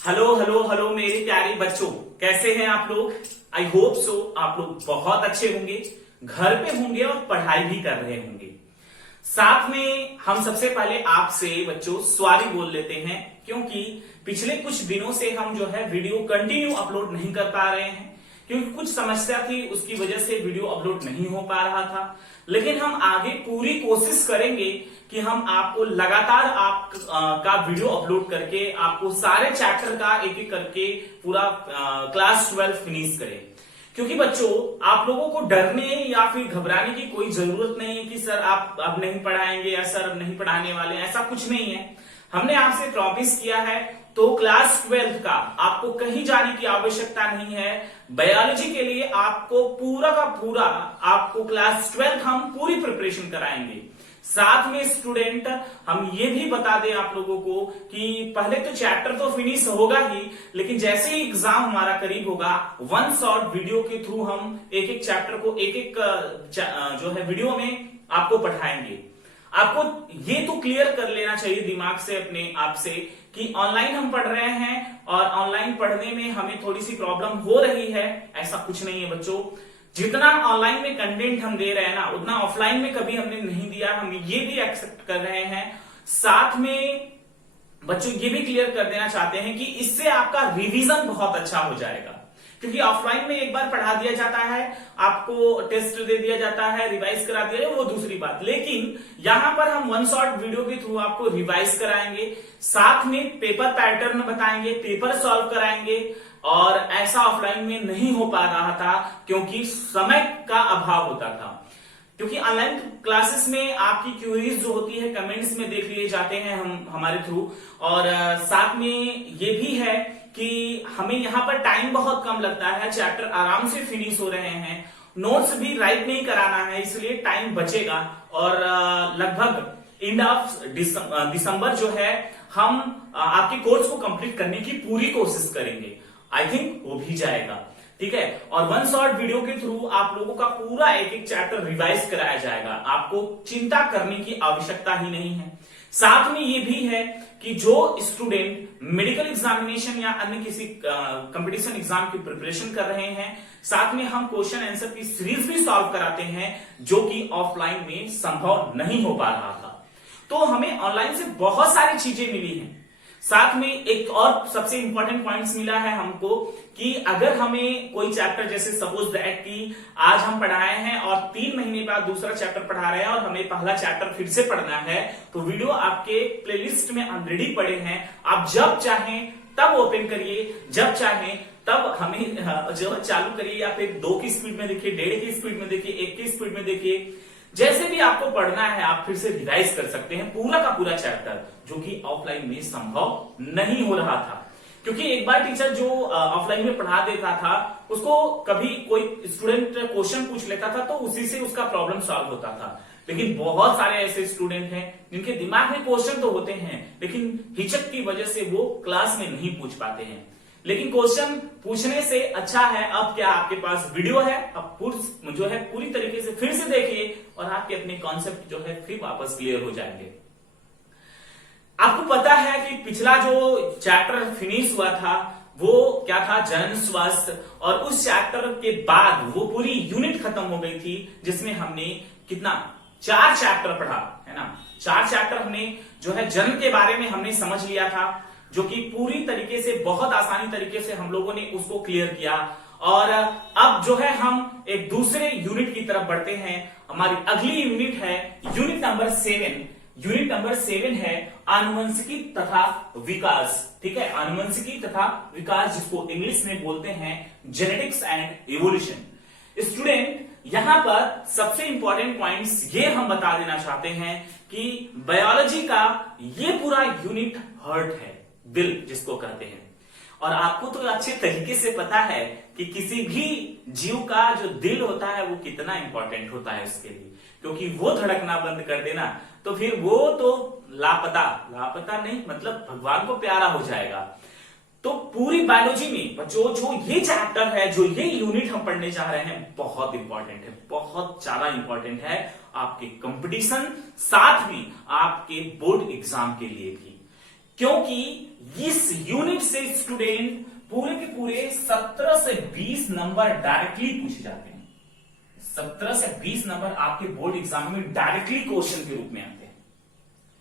Hello hello hello मेरे प्यारे बच्चों, कैसे हैं आप लोग। आई होप सो आप लोग बहुत अच्छे होंगे, घर पे होंगे और पढ़ाई भी कर रहे होंगे। साथ में हम सबसे पहले आपसे बच्चों सॉरी बोल लेते हैं, क्योंकि पिछले कुछ दिनों से हम जो है वीडियो कंटिन्यू अपलोड नहीं कर पा रहे हैं, क्योंकि कुछ समस्या थी, उसकी वजह से वीडियो अपलोड नहीं हो पा रहा था। लेकिन हम आगे पूरी कोशिश करेंगे कि हम आपको लगातार आप का वीडियो अपलोड करके आपको सारे चैप्टर का एक एक करके पूरा क्लास 12 फिनिश करें। क्योंकि बच्चों आप लोगों को डरने या फिर घबराने की कोई जरूरत नहीं है कि सर आप अब नहीं पढ़ाएंगे या सर अब नहीं पढ़ाने वाले, ऐसा कुछ नहीं है। हमने आपसे प्रॉमिस किया है, तो क्लास 12 का आपको कहीं जाने की आवश्यकता नहीं है। बायोलॉजी के लिए आपको पूरा का पूरा आपको क्लास 12 हम पूरी प्रिपरेशन कराएंगे। साथ में स्टूडेंट हम ये भी बता दें आप लोगों को कि पहले तो चैप्टर तो फिनिश होगा ही, लेकिन जैसे ही एग्जाम हमारा करीब होगा, वन शॉट वीडियो के थ्रू हम एक एक चैप्टर को एक एक जो है वीडियो में आपको पढ़ाएंगे। आपको ये तो क्लियर कर लेना चाहिए दिमाग से अपने आप से कि ऑनलाइन हम पढ़ रहे हैं और ऑनलाइन पढ़ने में हमें थोड़ी सी प्रॉब्लम हो रही है, ऐसा कुछ नहीं है बच्चों। जितना ऑनलाइन में कंटेंट हम दे रहे हैं ना, उतना ऑफलाइन में कभी हमने नहीं दिया, हम ये भी एक्सेप्ट कर रहे हैं। साथ में बच्चों ये भी क्लियर कर देना चाहते हैं कि इससे आपका रिवीजन बहुत अच्छा हो जाएगा, क्योंकि ऑफलाइन में एक बार पढ़ा दिया जाता है, आपको टेस्ट दे दिया जाता है, रिवाइज करा दिया जाए, वो दूसरी बात। लेकिन यहां पर हम वन शॉट वीडियो के थ्रू आपको रिवाइज कराएंगे, साथ में पेपर पैटर्न बताएंगे, पेपर सॉल्व कराएंगे। और ऐसा ऑफलाइन में नहीं हो पा रहा था क्योंकि समय का अभाव होता था। क्योंकि ऑनलाइन क्लासेस में आपकी क्यूरीज जो होती है कमेंट्स में देख लिए जाते हैं हम हमारे थ्रू, और साथ में ये भी है कि हमें यहाँ पर टाइम बहुत कम लगता है, चैप्टर आराम से फिनिश हो रहे हैं, नोट्स भी राइट नहीं कराना है, इसलिए टाइम बचेगा। और लगभग एंड ऑफ दिसंबर जो है हम आपके कोर्स को कंप्लीट करने की पूरी कोशिश करेंगे। आई थिंक हो भी जाएगा, ठीक है। और वन शॉट वीडियो के थ्रू आप लोगों का पूरा एक एक चैप्टर रिवाइज कराया जाएगा, आपको चिंता करने की आवश्यकता ही नहीं है। साथ में ये भी है कि जो स्टूडेंट मेडिकल एग्जामिनेशन या अन्य किसी कंपटीशन एग्जाम की प्रिपरेशन कर रहे हैं, साथ में हम क्वेश्चन आंसर की सीरीज भी सॉल्व कराते हैं, जो कि ऑफलाइन में संभव नहीं हो पा रहा था। तो हमें ऑनलाइन से बहुत सारी चीजें मिली हैं। साथ में एक और सबसे इंपॉर्टेंट पॉइंट्स मिला है हमको कि अगर हमें कोई चैप्टर, जैसे सपोज दैट कि आज हम पढ़ाए हैं और 3 महीने बाद दूसरा चैप्टर पढ़ा रहे हैं और हमें पहला चैप्टर फिर से पढ़ना है, तो वीडियो आपके प्लेलिस्ट में ऑलरेडी पड़े हैं। आप जब चाहें तब ओपन करिए, जब चाहें तब हमें जो चालू करिए, या फिर 2 की स्पीड में देखिए, 1.5 की स्पीड में देखिए, 1 की स्पीड में देखिए। जैसे भी आपको पढ़ना है आप फिर से रिवाइज कर सकते हैं पूरा का पूरा चैप्टर, जो कि ऑफलाइन में संभव नहीं हो रहा था। क्योंकि एक बार टीचर जो ऑफलाइन में पढ़ा देता था, उसको कभी कोई स्टूडेंट क्वेश्चन पूछ लेता था तो उसी से उसका प्रॉब्लम सॉल्व होता था। लेकिन बहुत सारे ऐसे स्टूडेंट हैं जिनके दिमाग में क्वेश्चन तो होते हैं, लेकिन हिचक की वजह से वो क्लास में नहीं पूछ पाते हैं। लेकिन क्वेश्चन पूछने से अच्छा है, अब क्या आपके पास वीडियो है, अब जो है पूरी तरीके से फिर से देखिए और आपके अपने कॉन्सेप्ट जो है फिर वापस क्लियर हो जाएंगे। आपको पता है कि पिछला जो चैप्टर फिनिश हुआ था वो क्या था, जनन स्वास्थ्य, और उस चैप्टर के बाद वो पूरी यूनिट खत्म हो गई थी, जिसमें हमने कितना 4 चैप्टर पढ़ा है ना। 4 चैप्टर हमने जो है जनन के बारे में हमने समझ लिया था, जो कि पूरी तरीके से बहुत आसानी तरीके से हम लोगों ने उसको क्लियर किया। और अब जो है हम एक दूसरे यूनिट की तरफ बढ़ते हैं। हमारी अगली यूनिट है यूनिट नंबर 7। यूनिट नंबर 7 है आनुवंशिकी तथा विकास, ठीक है। आनुवंशिकी तथा विकास, जिसको इंग्लिश में बोलते हैं जेनेटिक्स एंड इवोल्यूशन। स्टूडेंट यहां पर सबसे इंपॉर्टेंट पॉइंट्स ये हम बता देना चाहते हैं कि बायोलॉजी का ये पूरा यूनिट हार्ट है, दिल जिसको कहते हैं। और आपको तो अच्छे तरीके से पता है कि किसी भी जीव का जो दिल होता है वो कितना इंपॉर्टेंट होता है उसके लिए, क्योंकि वो धड़कना बंद कर देना तो फिर वो तो लापता नहीं, मतलब भगवान को प्यारा हो जाएगा। तो पूरी बायोलॉजी में बच्चों जो ये चैप्टर है, जो ये यूनिट हम पढ़ने जा रहे हैं, बहुत इंपॉर्टेंट है, बहुत ज्यादा इंपॉर्टेंट है आपके कंपटीशन, साथ में आपके बोर्ड एग्जाम के लिए भी। क्योंकि इस यूनिट से स्टूडेंट पूरे के पूरे 17 से 20 नंबर डायरेक्टली पूछे जाते हैं। 17 से 20 नंबर आपके बोर्ड एग्जाम में डायरेक्टली क्वेश्चन के रूप में आते हैं।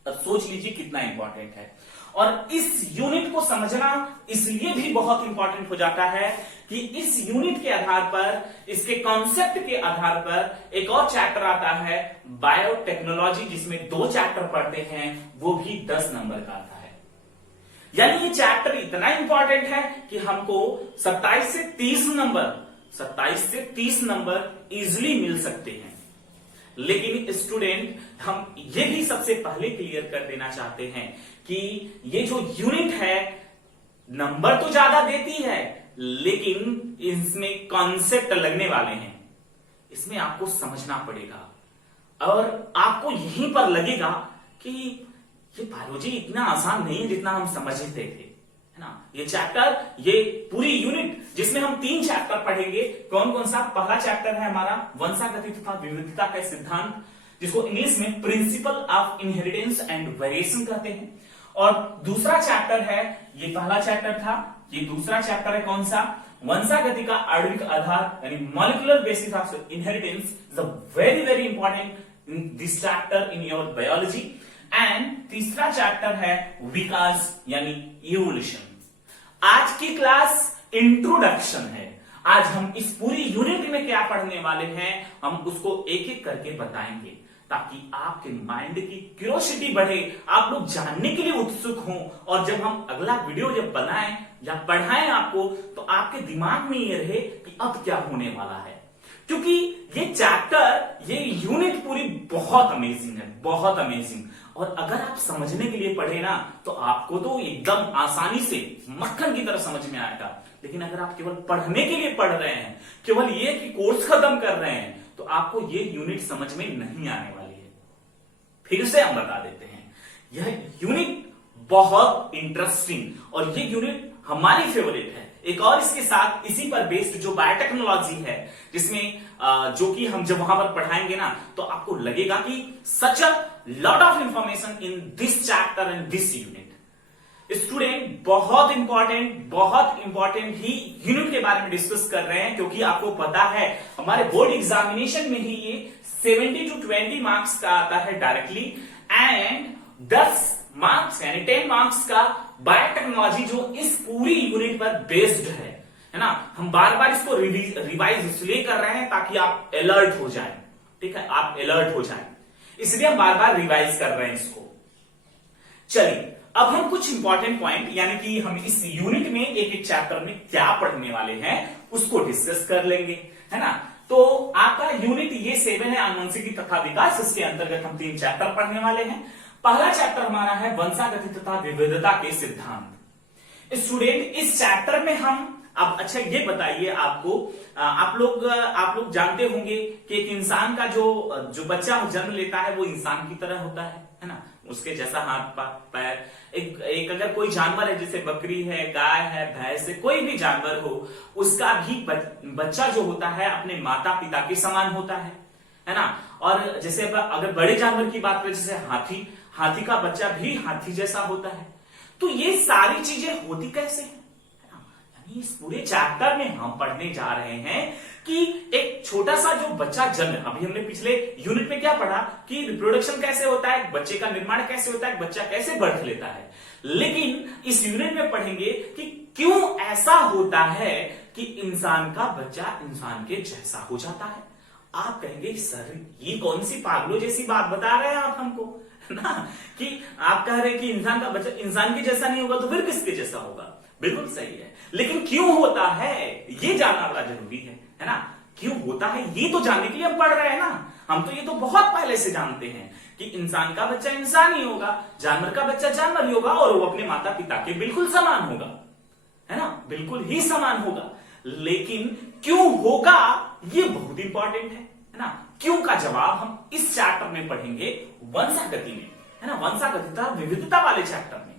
अब सोच लीजिए कितना इंपॉर्टेंट है। और इस यूनिट को समझना इसलिए भी बहुत इंपॉर्टेंट हो जाता है कि इस यूनिट के आधार पर, इसके कॉन्सेप्ट के आधार पर एक और चैप्टर आता है बायोटेक्नोलॉजी, जिसमें 2 चैप्टर पढ़ते हैं, वो भी 10 नंबर का आता है। यानी ये चैप्टर इतना इंपॉर्टेंट है कि हमको 27 से 30 नंबर इजिली मिल सकते हैं। लेकिन स्टूडेंट, हम ये भी सबसे पहले क्लियर कर देना चाहते हैं कि ये जो यूनिट है नंबर तो ज्यादा देती है, लेकिन इसमें कॉन्सेप्ट लगने वाले हैं। इसमें आपको समझना पड़ेगा और आपको यहीं पर लगेगा कि ये बायोलॉजी इतना आसान नहीं है जितना हम समझते थे, है ना। ये चैप्टर, ये पूरी यूनिट जिसमें हम 3 चैप्टर पढ़ेंगे। कौन कौन सा? पहला चैप्टर है हमारा वंशागति तथा विविधता का सिद्धांत, जिसको इंग्लिश में principle of inheritance and variation कहते हैं। और दूसरा चैप्टर है, ये पहला चैप्टर था, ये दूसरा चैप्टर है कौन सा? वंशागति का आणविक आधार, यानी molecular basis of inheritance is a very very important in this chapter in your biology. And तीसरा चैप्टर है विकास यानी इवोल्यूशन। आज की क्लास इंट्रोडक्शन है। आज हम इस पूरी यूनिट में क्या पढ़ने वाले हैं, हम उसको एक एक करके बताएंगे, ताकि आपके माइंड की क्यूरियोसिटी बढ़े, आप लोग जानने के लिए उत्सुक हों। और जब हम अगला वीडियो जब बनाएं या पढ़ाएं आपको, तो आपके दिमाग में ये रहे कि अब क्या होने वाला है। क्योंकि ये चैप्टर, ये यूनिट पूरी बहुत अमेजिंग है, बहुत अमेजिंग। और अगर आप समझने के लिए पढ़े ना, तो आपको तो एकदम आसानी से मक्खन की तरह समझ में आएगा। लेकिन अगर आप केवल पढ़ने के लिए पढ़ रहे हैं, केवल ये कि कोर्स खत्म कर रहे हैं, तो आपको ये यूनिट समझ में नहीं आने वाली है। फिर से हम बता देते हैं, यह यूनिट बहुत इंटरेस्टिंग और ये यूनिट हमारी फेवरेट है। एक और इसके साथ इसी पर बेस्ड जो बायोटेक्नोलॉजी है, जिसमें जो कि हम जब वहां पर पढ़ाएंगे ना, तो आपको लगेगा कि such a lot of information in this chapter and this unit. Student, बहुत इंपॉर्टेंट ही यूनिट के बारे में डिस्कस कर रहे हैं, क्योंकि आपको पता है हमारे बोर्ड एग्जामिनेशन में ही ये 70 to 20 मार्क्स का आता है डायरेक्टली, एंड 10 मार्क्स यानी 10 मार्क्स का बायोटेक्नोलॉजी, जो इस पूरी यूनिट पर बेस्ड है ना। हम बार बार इसको रिवाइज इसलिए कर रहे हैं ताकि आप अलर्ट हो जाएं, ठीक है, आप अलर्ट हो जाएं, इसलिए हम बार बार रिवाइज कर रहे हैं इसको। चलिए, अब हम कुछ इंपॉर्टेंट पॉइंट, यानी कि हम इस यूनिट में एक एक चैप्टर में क्या पढ़ने वाले हैं उसको डिस्कस कर लेंगे, है ना। तो आपका यूनिट ये 7 है, आनुवंशिकी तथा विकास। इसके अंतर्गत हम 3 चैप्टर पढ़ने वाले हैं। पहला चैप्टर हमारा है वंशागति तथा विविधता के सिद्धांत। स्टूडेंट, इस चैप्टर में हम, अब अच्छा ये बताइए आपको, आप लोग जानते होंगे कि एक इंसान का जो बच्चा जन्म लेता है वो इंसान की तरह होता है ना, उसके जैसा हाथ पैर। एक अगर कोई जानवर है, जैसे बकरी है, गाय है, भैंस है, कोई भी जानवर हो, उसका भी बच्चा जो होता है अपने माता पिता के समान होता है ना। और जैसे अगर बड़े जानवर की बात करें, जैसे हाथी का बच्चा भी हाथी जैसा होता है। तो ये सारी चीजें होती कैसे हैं? इस पूरे चैप्टर में हम पढ़ने जा रहे हैं कि एक छोटा सा जो बच्चा जन्म, अभी हमने पिछले यूनिट में क्या पढ़ा कि रिप्रोडक्शन कैसे होता है, बच्चे का निर्माण कैसे होता है, बच्चा कैसे बर्थ लेता है। लेकिन इस यूनिट में पढ़ेंगे कि क्यों ऐसा होता है कि इंसान का बच्चा इंसान के जैसा हो जाता है। आप कहेंगे सर ये कौन सी पागलों जैसी बात बता रहे हैं आप हमको, ना, कि आप कह रहे हैं कि इंसान का बच्चा इंसान के जैसा नहीं होगा तो फिर किसके जैसा होगा। बिल्कुल सही है, लेकिन क्यों होता है ये जानना बड़ा जरूरी है ना। क्यों होता है ये तो जानने के लिए हम पढ़ रहे हैं ना। हम तो ये तो बहुत पहले से जानते हैं कि इंसान का बच्चा इंसान ही होगा, जानवर का बच्चा जानवर ही होगा, और वो अपने माता पिता के बिल्कुल समान होगा, है ना, बिल्कुल ही समान होगा। लेकिन क्यों होगा ये बहुत इंपॉर्टेंट है ना। क्यों का जवाब हम इस चैप्टर में पढ़ेंगे, वंशागति में, है ना, वंशागति तथा विविधता वाले चैप्टर में।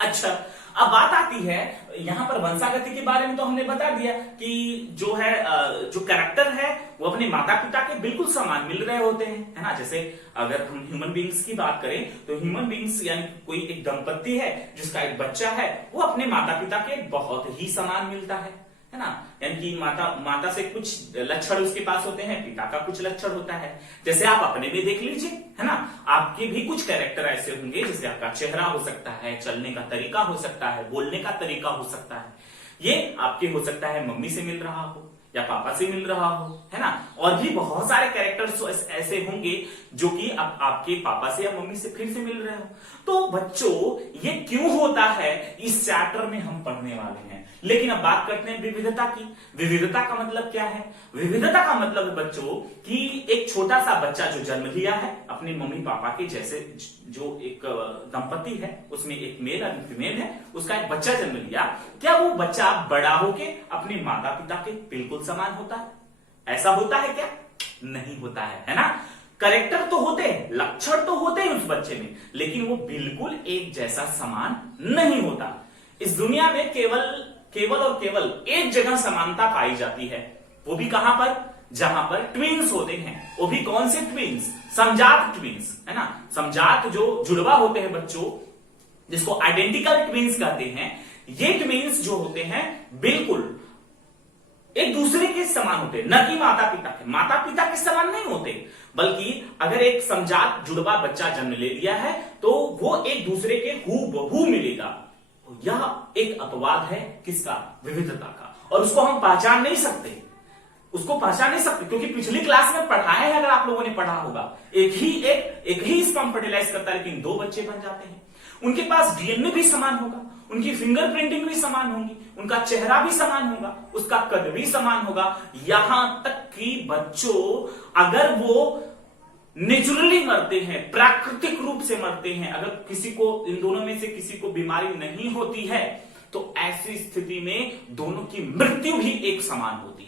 अच्छा, अब बात आती है यहां पर वंशागति के बारे में, तो हमने बता दिया कि जो है जो कैरेक्टर है वो अपने माता पिता के बिल्कुल समान मिल रहे होते हैं, है ना। जैसे अगर हम ह्यूमन बींग्स की बात करें तो ह्यूमन बींग्स यानी कोई एक दंपति है जिसका एक बच्चा है, वो अपने माता पिता के बहुत ही समान मिलता है ना। यानी कि माता से कुछ लक्षण उसके पास होते हैं, पिता का कुछ लक्षण होता है। जैसे आप अपने में देख लीजिए, है ना, आपके भी कुछ कैरेक्टर ऐसे होंगे, जैसे आपका चेहरा हो सकता है, चलने का तरीका हो सकता है, बोलने का तरीका हो सकता है। ये आपके हो सकता है मम्मी से मिल रहा हो या पापा से मिल रहा हो, है ना। और भी बहुत सारे कैरेक्टर्स ऐसे होंगे जो कि आपके पापा से या मम्मी से फिर से मिल रहे हो। तो बच्चों ये क्यों होता है इस चैप्टर में हम पढ़ने वाले हैं। लेकिन अब बात करते हैं विविधता की। विविधता का मतलब क्या है? विविधता का मतलब है बच्चों कि एक छोटा सा बच्चा जो जन्म लिया है अपने मम्मी पापा के जैसे, जो एक दंपति है उसमें एक मेल और फीमेल है, उसका एक बच्चा जन्म लिया, क्या वो बच्चा बड़ा होके अपने माता पिता के बिल्कुल समान होता है? ऐसा होता है क्या? नहीं होता है ना। कैरेक्टर तो होते हैं, लक्षण तो होते हैं उस बच्चे में, लेकिन वो बिल्कुल एक जैसा समान नहीं होता। इस दुनिया में केवल और केवल एक जगह समानता पाई जाती है, वो भी कहां पर? जहां पर ट्विंस होते हैं। वो भी कौन से ट्विंस? समजात ट्विंस, है ना। समजात जो जुड़वा होते हैं बच्चों, जिसको आइडेंटिकल ट्विंस कहते हैं, ये ट्विंस जो होते हैं बिल्कुल एक दूसरे के समान होते हैं, न कि माता पिता के समान नहीं होते, बल्कि अगर एक समजात जुड़वा बच्चा जन्म ले लिया है तो वो एक दूसरे के हूबहू मिलेगा। यह एक अपवाद है किसका? विविधता का। और उसको हम पहचान नहीं सकते, क्योंकि पिछली क्लास में पढ़ाए हैं, अगर आप लोगों ने पढ़ा होगा, एक ही स्पर्म फर्टिलाइज करता है लेकिन 2 बच्चे बन जाते हैं। उनके पास डीएनए भी समान होगा, उनकी फिंगरप्रिंटिंग भी समान होगी, उनका चेहरा भी समान होगा, उसका कद भी समान होगा। यहां तक कि बच्चों अगर वो नेचुरली मरते हैं, प्राकृतिक रूप से मरते हैं, अगर किसी को, इन दोनों में से किसी को बीमारी नहीं होती है, तो ऐसी स्थिति में दोनों की मृत्यु भी एक समान होती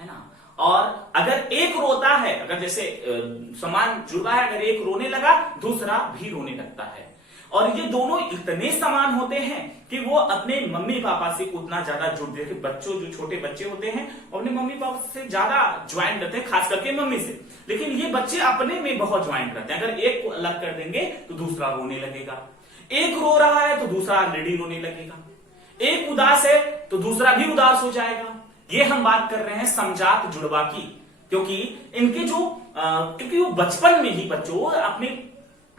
है ना। और अगर एक रोता है, अगर जैसे समान जुड़ा है, अगर एक रोने लगा दूसरा भी रोने लगता है, और ये दोनों इतने समान होते हैं कि वो अपने मम्मी पापा से उतना ज्यादा जुड़ते हैं। बच्चों जो छोटे बच्चे होते हैं अपने मम्मी पापा से ज्यादा ज्वाइंट रहते हैं, खास करके मम्मी से, लेकिन ये बच्चे अपने में बहुत ज्वाइंट रहते हैं। अगर एक को अलग कर देंगे तो दूसरा रोने लगेगा, एक रो रहा है तो दूसरा ऑलरेडी रोने लगेगा, एक उदास है तो दूसरा भी उदास हो जाएगा। ये हम बात कर रहे हैं समजात जुड़वा की, क्योंकि इनके जो क्योंकि वो बचपन में ही बच्चों अपने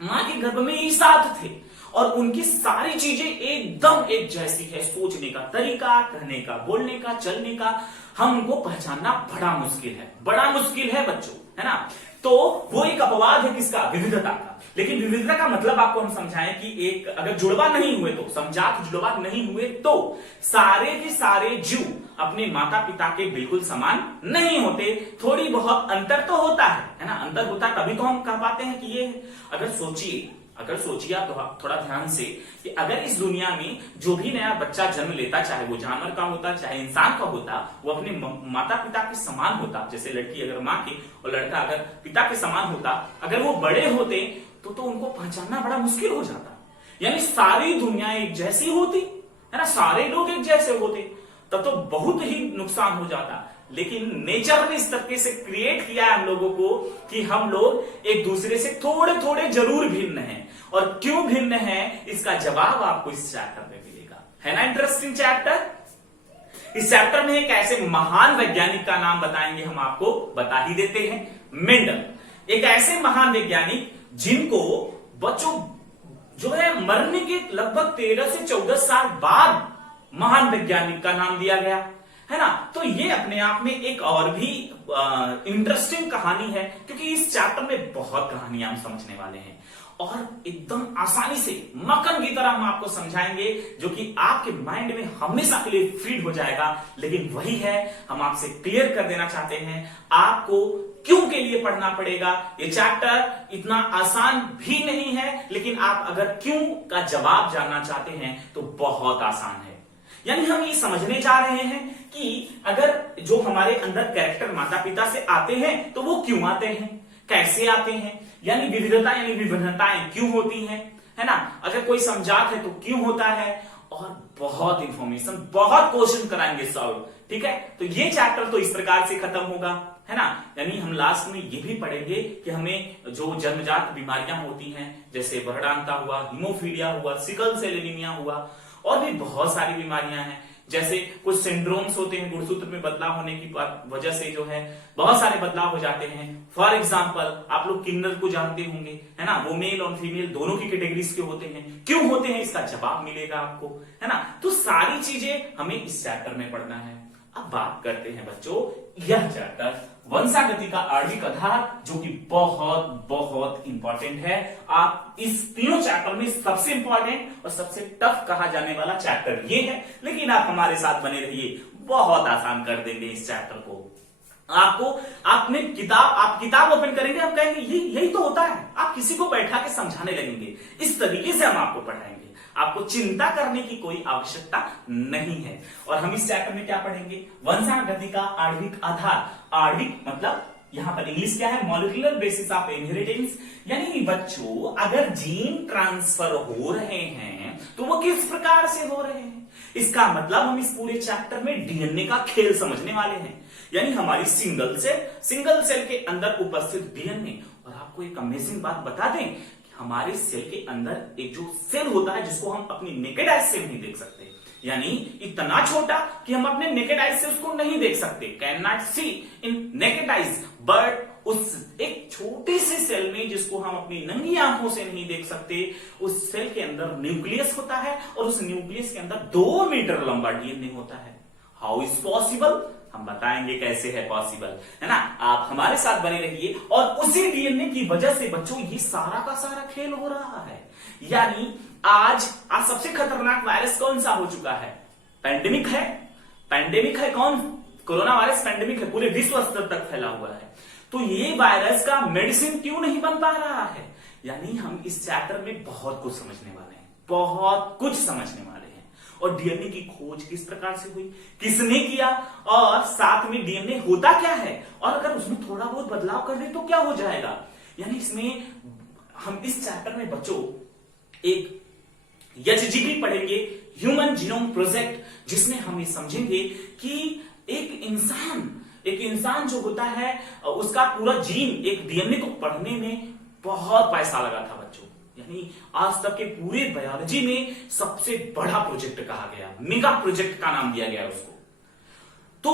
मां के गर्भ में ही साथ थे और उनकी सारी चीजें एकदम एक जैसी है। सोचने का तरीका, कहने का, बोलने का, चलने का, हम उनको पहचानना बड़ा मुश्किल है बच्चों, है ना। तो वो एक अपवाद है किसका? विविधता का। लेकिन विविधता का मतलब आपको हम समझाएं कि एक अगर जुड़वा नहीं हुए, तो समजात जुड़वा नहीं हुए, तो सारे के सारे जीव अपने माता पिता के बिल्कुल समान नहीं होते। थोड़ी बहुत अंतर तो होता है ना। अंतर होता है तभी तो हम कह पाते हैं कि ये है। अगर सोचिए आप थोड़ा ध्यान से कि अगर इस दुनिया में जो भी नया बच्चा जन्म लेता, चाहे वो जानवर का होता चाहे इंसान का होता, वो अपने माता पिता के समान होता। जैसे लड़की अगर माँ की और लड़का अगर पिता के समान होता, अगर वो बड़े होते तो उनको पहचानना बड़ा मुश्किल हो जाता। यानी सारी दुनिया एक जैसी होती, है ना, सारे लोग एक जैसे होते, तब तो बहुत ही नुकसान हो जाता। लेकिन नेचर ने इस तरीके से क्रिएट किया है हम लोगों को कि हम लोग एक दूसरे से थोड़े थोड़े जरूर भिन्न हैं। और क्यों भिन्न है, इसका जवाब आपको इस चैप्टर में मिलेगा, है ना। Interesting chapter. इस चैप्टर में एक ऐसे महान वैज्ञानिक का नाम बताएंगे, हम आपको बता ही देते हैं, मेंडल। एक ऐसे महान वैज्ञानिक जिनको बच्चों जो है मरने के लगभग 13 से 14 साल बाद महान वैज्ञानिक का नाम दिया गया, है ना। तो ये अपने आप में एक और भी इंटरेस्टिंग कहानी है, क्योंकि इस चैप्टर में बहुत कहानियां हम समझने वाले हैं और एकदम आसानी से मक्खन की तरह हम आपको समझाएंगे, जो कि आपके माइंड में हमेशा के लिए फीड हो जाएगा। लेकिन वही है, हम आपसे क्लियर कर देना चाहते हैं आपको क्यों के लिए पढ़ना पड़ेगा। ये चैप्टर इतना आसान भी नहीं है, लेकिन आप अगर क्यों का जवाब जानना चाहते हैं तो बहुत आसान है। यानी हम ये समझने जा रहे हैं कि अगर जो हमारे अंदर कैरेक्टर माता पिता से आते हैं तो वो क्यों आते हैं, कैसे आते हैं, यानी विविधताएं क्यों होती हैं, है ना। अगर कोई समजात है तो क्यों होता है, और बहुत इंफॉर्मेशन, बहुत क्वेश्चन कराएंगे सॉल्व। ठीक है, तो ये चैप्टर तो इस प्रकार से खत्म होगा, है ना। यानी हम लास्ट में ये भी पढ़ेंगे कि हमें जो जन्मजात बीमारियां होती हैं, जैसे बर्हानता हुआ, हीमोफीलिया हुआ, सिकल सेल एनीमिया हुआ, और भी बहुत सारी बीमारियां हैं, जैसे कुछ सिंड्रोम्स होते हैं, गुणसूत्र में बदलाव होने की वजह से जो है बहुत सारे बदलाव हो जाते हैं। फॉर एग्जाम्पल आप लोग किन्नर को जानते होंगे, है ना, वो मेल और फीमेल दोनों की कैटेगरीज के होते हैं। क्यों होते हैं इसका जवाब मिलेगा आपको, है ना। तो सारी चीजें हमें इस चैप्टर में पढ़ना है। अब बात करते हैं बच्चों, यह चैप्टर वंशागति का आणविक आधार, जो कि बहुत बहुत इंपॉर्टेंट है। आप इस तीनों चैप्टर में सबसे इंपॉर्टेंट और सबसे टफ कहा जाने वाला चैप्टर ये है, लेकिन आप हमारे साथ बने रहिए, बहुत आसान कर देंगे इस चैप्टर को। आपको आपने आप किताब ओपन करेंगे, आप कहेंगे यही तो होता है, आप किसी को बैठा के समझाने लगेंगे, इस तरीके से हम आपको पढ़ाएंगे। आपको चिंता करने की कोई आवश्यकता नहीं है। और हम इस चैप्टर में क्या पढ़ेंगे, वंशागति का आणविक आधार। आणविक मतलब यहां पर इंग्लिश क्या है, मॉलिक्यूलर बेसिस ऑफ इनहेरिटेंस। यानी बच्चों अगर जीन ट्रांसफर हो रहे हैं तो वो किस प्रकार से हो रहे हैं, इसका मतलब हम इस पूरे चैप्टर में डीएनए का खेल समझने वाले हैं। यानी हमारी सिंगल सेल के अंदर उपस्थित डीएनए। और आपको एक अमेजिंग बात बता दें, हमारे सेल के अंदर एक जो सेल होता है जिसको हम अपनी नेकेड आइज से नहीं देख सकते, यानी इतना छोटा कि हम अपने नेकेड आइज से उसको नहीं देख सकते, can not see in naked eyes, but उस एक छोटी सी सेल में जिसको हम अपनी नंगी आंखों से नहीं देख सकते, उस सेल के अंदर न्यूक्लियस होता है और उस न्यूक्लियस के अंदर 2 मीटर लंबा डीएनए होता है। हाउ इज पॉसिबल, हम बताएंगे कैसे है पॉसिबल, है ना। आप हमारे साथ बने रहिए। और उसी डीएनए की वजह से बच्चों ये सारा का सारा खेल हो रहा है। यानी आज सबसे खतरनाक वायरस कौन सा हो चुका है, पैंडेमिक है। पैंडेमिक है कौन, कोरोना वायरस पैंडेमिक है, पूरे विश्व स्तर तक फैला हुआ है। तो ये वायरस का मेडिसिन क्यों नहीं बन पा रहा है। यानी हम इस चैप्टर में बहुत कुछ समझने वाले हैं, बहुत कुछ समझने वाले हैं। और डीएनए की खोज किस प्रकार से हुई, किसने किया, और साथ में डीएनए होता क्या है, और अगर उसमें थोड़ा बहुत बदलाव कर दे तो क्या हो जाएगा। यानी इसमें हम इस चैप्टर में बच्चों एक एचजीपी पढ़ेंगे, ह्यूमन जीनोम प्रोजेक्ट, जिसमें हम ये समझेंगे कि एक इंसान जो होता है उसका पूरा जीन, एक डीएनए को पढ़ने में बहुत पैसा लगा था बच्चों। यानी आज तक के पूरे बायोलॉजी में सबसे बड़ा प्रोजेक्ट कहा गया, मेगा प्रोजेक्ट का नाम दिया गया उसको। तो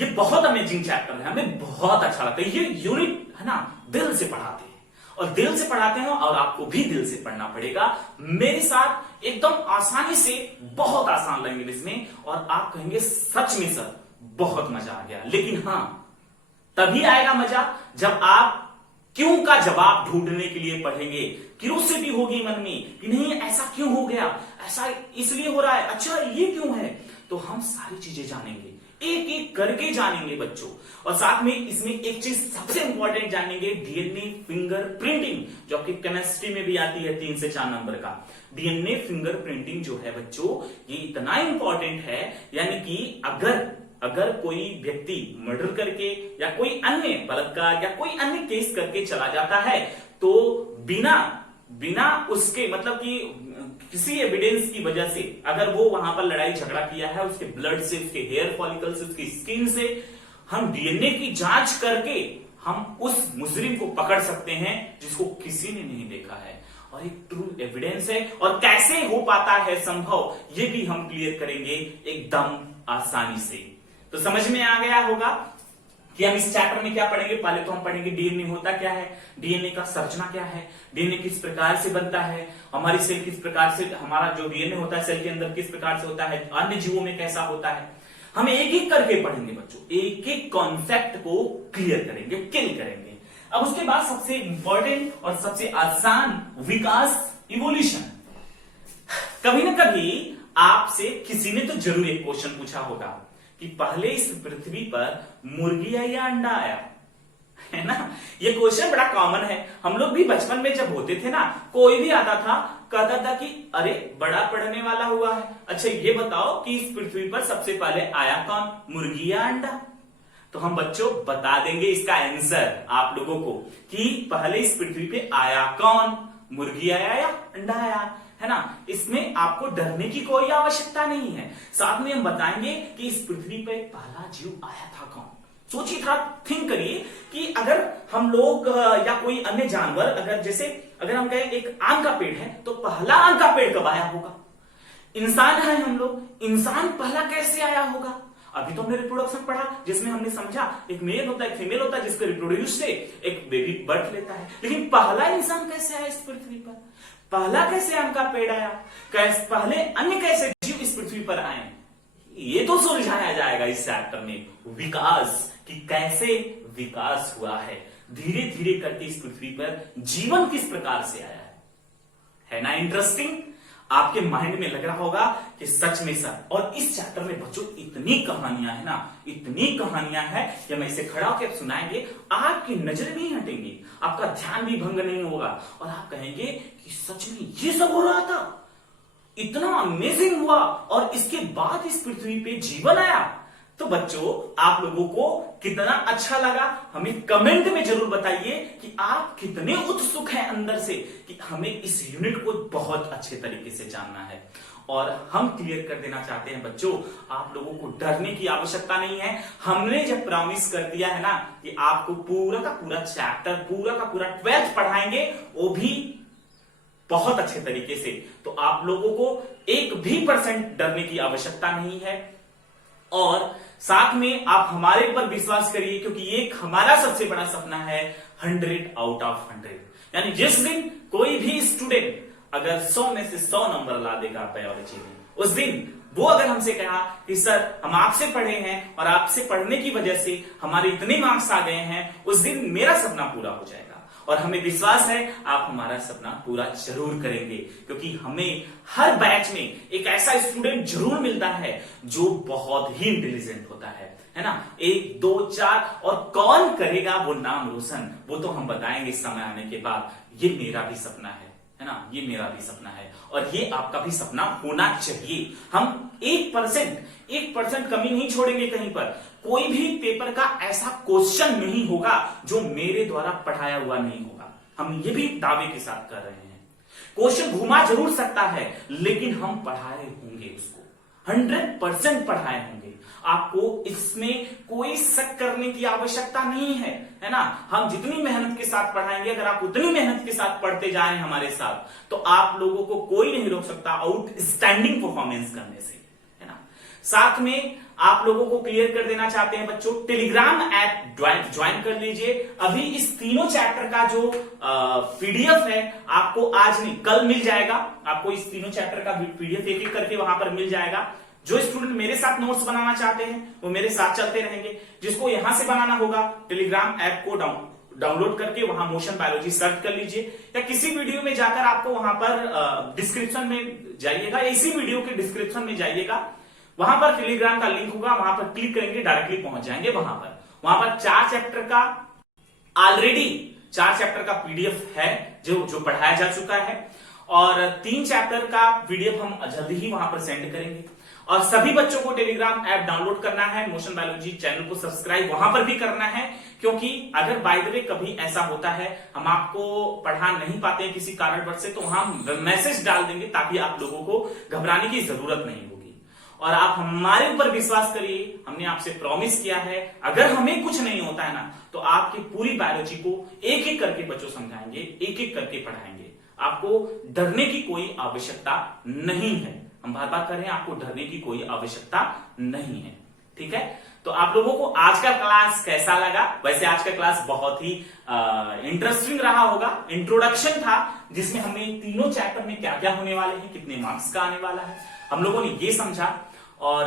ये बहुत अमेजिंग चैप्टर है, हमें बहुत अच्छा लगता है। ये यूनिट है ना, दिल से पढ़ाते हैं, और दिल से पढ़ाते हैं, और आपको भी दिल से पढ़ना पड़ेगा मेरे साथ, एकदम आसानी से, बहुत आसान लैंग्वेज में, और आप कहेंगे सच में सर बहुत मजा आ गया। लेकिन हां, तभी आएगा मजा जब आप क्यों का जवाब ढूंढने के लिए पढ़ेंगे। क्यूरियोसिटी होगी मन में कि नहीं ऐसा क्यों हो गया, ऐसा इसलिए हो रहा है, अच्छा ये क्यों है। तो हम सारी चीजें जानेंगे, एक एक करके जानेंगे बच्चों। और साथ में इसमें एक चीज सबसे इंपॉर्टेंट जानेंगे, डीएनए फिंगर प्रिंटिंग, जो आपकी केमिस्ट्री में भी आती है 3 से 4 नंबर का। डीएनए फिंगर प्रिंटिंग जो है बच्चों, ये इतना इंपॉर्टेंट है, यानी कि अगर कोई व्यक्ति मर्डर करके या कोई अन्य बलात्कार या कोई अन्य केस करके चला जाता है, तो बिना उसके मतलब कि किसी एविडेंस की वजह से, अगर वो वहां पर लड़ाई झगड़ा किया है, उसके ब्लड से, उसके हेयर फॉलिकल से, उसकी स्किन से, हम डीएनए की जांच करके हम उस मुजरिम को पकड़ सकते हैं जिसको किसी ने नहीं देखा है, और एक ट्रू एविडेंस है। और कैसे हो पाता है संभव, ये भी हम क्लियर करेंगे एकदम आसानी से। तो समझ में आ गया होगा कि हम इस चैप्टर में क्या पढ़ेंगे। पहले तो हम पढ़ेंगे डीएनए होता क्या है, डीएनए का संरचना क्या है, डीएनए किस प्रकार से बनता है, हमारी सेल किस प्रकार से, हमारा जो डीएनए होता है सेल के अंदर किस प्रकार से होता है, अन्य जीवों में कैसा होता है। हम एक एक करके पढ़ेंगे बच्चों, एक एक कॉन्सेप्ट को क्लियर करेंगे, किल करेंगे। अब उसके बाद सबसे इंपॉर्टेंट और सबसे आसान, विकास, इवोल्यूशन। कभी ना कभी आपसे किसी ने तो जरूर एक क्वेश्चन पूछा होगा कि पहले इस पृथ्वी पर मुर्गी आई या अंडा आया, है ना। ये क्वेश्चन बड़ा कॉमन है। हम लोग भी बचपन में जब होते थे ना, कोई भी आता था कहता था कि अरे बड़ा पढ़ने वाला हुआ है, अच्छा ये बताओ कि इस पृथ्वी पर सबसे पहले आया कौन, मुर्गी या अंडा। तो हम बच्चों बता देंगे इसका आंसर आप लोगों को कि पहले इस पृथ्वी पे आया कौन, मुर्गी आया या अंडा आया। है ना। इसमें आपको डरने की कोई आवश्यकता नहीं है। साथ में हम बताएंगे कि इस पृथ्वी पर पहला जीव आया था कौन। सोचिए, थोड़ा थिंक करिए कि अगर हम लोग या कोई अन्य जानवर, अगर हम कहें एक आम का पेड़ है तो पहला आम का पेड़ कब आया होगा। इंसान है हम लोग, इंसान पहला कैसे आया होगा। अभी तो हमने रिप्रोडक्शन पढ़ा जिसमें हमने समझा एक मेल होता है एक फीमेल होता है जिसको रिप्रोड्यूस से एक बेबी बर्थ लेता है। लेकिन पहला इंसान कैसे आया इस पृथ्वी पर, पहला कैसे आम का पेड़ आया, पहले अन्य कैसे जीव इस पृथ्वी पर आए, ये तो सुलझाया जाएगा इस चैप्टर में। विकास, कि कैसे विकास हुआ है, धीरे धीरे करके इस पृथ्वी पर जीवन किस प्रकार से आया है ना। इंटरेस्टिंग, आपके माइंड में लग रहा होगा कि सच में सर। और इस चैप्टर में बच्चों इतनी कहानियां है ना, इतनी कहानियां हैं कि हम ऐसे खड़ा होकर सुनाएंगे, आपकी नजर नहीं हटेंगी, आपका ध्यान भी भंग नहीं होगा और आप कहेंगे कि सच में ये सब हो रहा था, इतना अमेजिंग हुआ और इसके बाद इस पृथ्वी पे जीवन आया। तो बच्चों, आप लोगों को कितना अच्छा लगा हमें कमेंट में जरूर बताइए कि आप कितने उत्सुक हैं अंदर से कि हमें इस यूनिट को बहुत अच्छे तरीके से जानना है। और हम क्लियर कर देना चाहते हैं बच्चों, आप लोगों को डरने की आवश्यकता नहीं है। हमने जब प्रॉमिस कर दिया है ना कि आपको पूरा का पूरा चैप्टर, पूरा का पूरा 12th पढ़ाएंगे, वो भी बहुत अच्छे तरीके से, तो आप लोगों को 1% डरने की आवश्यकता नहीं है। और साथ में आप हमारे ऊपर विश्वास करिए, क्योंकि ये हमारा सबसे बड़ा सपना है 100 आउट ऑफ 100। यानी जिस दिन कोई भी स्टूडेंट अगर 100 में से 100 नंबर ला देगा बायोलॉजी में, उस दिन वो अगर हमसे कहा कि सर हम आपसे पढ़े हैं और आपसे पढ़ने की वजह से हमारे इतने मार्क्स आ गए हैं, उस दिन मेरा सपना पूरा हो जाएगा। और हमें विश्वास है आप हमारा सपना पूरा जरूर करेंगे, क्योंकि हमें हर बैच में एक ऐसा स्टूडेंट जरूर मिलता है जो बहुत ही इंटेलिजेंट होता है ना। 1, 2, 4 और कौन करेगा वो नाम रोशन, वो तो हम बताएंगे समय आने के बाद। ये मेरा भी सपना है ना, ये मेरा भी सपना है और ये आपका भी सपना होना चाहिए। हम 1% कमी नहीं छोड़ेंगे कहीं पर। कोई भी पेपर का ऐसा क्वेश्चन नहीं होगा जो मेरे द्वारा पढ़ाया हुआ नहीं होगा। हम ये भी दावे के साथ कर रहे हैं। क्वेश्चन घुमा जरूर सकता है, लेकिन हम पढ़ाए होंगे उसको, 100% पढ़ाए होंगे। आपको इसमें कोई शक करने की आवश्यकता नहीं है ना। हम जितनी मेहनत के साथ पढ़ाएंगे, अगर आप उतनी मेहनत के साथ पढ़ते जा रहे हैं हमारे साथ, तो आप लोगों को कोई नहीं रोक सकता आउटस्टैंडिंग परफॉर्मेंस करने से, है ना। साथ में आप लोगों को क्लियर कर देना चाहते हैं बच्चों, टेलीग्राम ऐप ज्वाइन कर लीजिए। अभी इस तीनों चैप्टर का जो पीडीएफ है आपको आज नहीं कल मिल जाएगा। आपको इस तीनों चैप्टर का पीडीएफ एक एक करके वहां पर मिल जाएगा। जो स्टूडेंट मेरे साथ नोट्स बनाना चाहते हैं वो मेरे साथ चलते रहेंगे। जिसको यहां से बनाना होगा, टेलीग्राम ऐप को डाउनलोड करके वहां मोशन बायोलॉजी सर्च कर लीजिए, या किसी वीडियो में जाकर आपको वहां पर डिस्क्रिप्शन में जाइएगा, इसी वीडियो के डिस्क्रिप्शन में जाइएगा, वहां पर टेलीग्राम का लिंक होगा, वहां पर क्लिक करेंगे डायरेक्टली पहुंच जाएंगे वहां पर 4 चैप्टर का ऑलरेडी 4 चैप्टर का पीडीएफ है जो पढ़ाया जा चुका है, और 3 चैप्टर का पीडीएफ हम जल्दी ही वहां पर सेंड करेंगे। और सभी बच्चों को टेलीग्राम ऐप डाउनलोड करना है, मोशन बायोलॉजी चैनल को सब्सक्राइब वहां पर भी करना है, क्योंकि अगर बाय द वे कभी ऐसा होता है हम आपको पढ़ा नहीं पाते हैं किसी कारणवश से, तो हम मैसेज डाल देंगे ताकि आप लोगों को घबराने की जरूरत नहीं होगी। और आप हमारे ऊपर विश्वास करिए, हमने आपसे प्रॉमिस किया है, अगर हमें कुछ नहीं होता है ना, तो आपकी पूरी बायोलॉजी को एक एक करके बच्चों समझाएंगे, एक एक करके पढ़ाएंगे। आपको डरने की कोई आवश्यकता नहीं है। हम बार बार कह रहे हैं, आपको डरने की कोई आवश्यकता नहीं है, ठीक है। तो आप लोगों को आज का क्लास कैसा लगा? वैसे आज का क्लास बहुत ही इंटरेस्टिंग रहा होगा। इंट्रोडक्शन था जिसमें हमें तीनों चैप्टर में क्या क्या होने वाले हैं, कितने मार्क्स का आने वाला है, हम लोगों ने ये समझा। और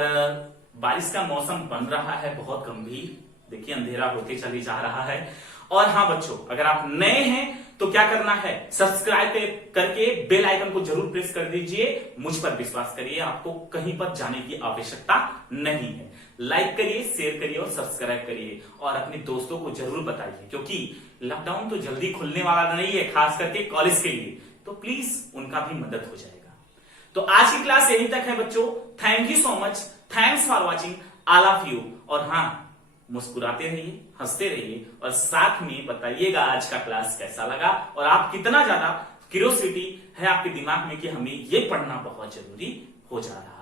बारिश का मौसम बन रहा है बहुत गंभीर, देखिए अंधेरा होते चले जा रहा है। और हाँ बच्चों, अगर आप नए हैं तो क्या करना है, सब्सक्राइब करके बेल आइकन को जरूर प्रेस कर दीजिए। मुझ पर विश्वास करिए, आपको कहीं पर जाने की आवश्यकता नहीं है। लाइक करिए, शेयर करिए और सब्सक्राइब करिए, और अपने दोस्तों को जरूर बताइए, क्योंकि लॉकडाउन तो जल्दी खुलने वाला नहीं है, खास करके कॉलेज के लिए, तो प्लीज उनका भी मदद हो जाएगा। तो आज की क्लास यहीं तक है बच्चों। Thank you so much, thanks for watching all of you. और हाँ, मुस्कुराते रहिए, हंसते रहिए, और साथ में बताइएगा आज का क्लास कैसा लगा और आप कितना ज्यादा क्यूरियोसिटी है आपके दिमाग में कि हमें ये पढ़ना बहुत जरूरी हो जा रहा है।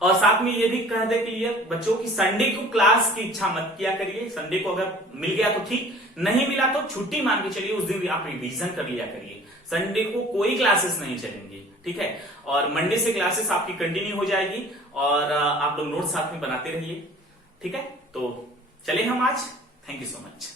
और साथ में ये भी कह दे क्लियर बच्चों की संडे को क्लास की इच्छा मत किया करिए। संडे को अगर मिल गया तो ठीक, नहीं मिला तो छुट्टी मान के चलिए, उस दिन आप रिवीजन कर लिया करिए। संडे को कोई क्लासेस नहीं चलेंगे, ठीक है। और मंडे से क्लासेस आपकी कंटिन्यू हो जाएगी और आप लोग नोट साथ में बनाते रहिए, ठीक है। तो चले हम आज, थैंक यू सो मच।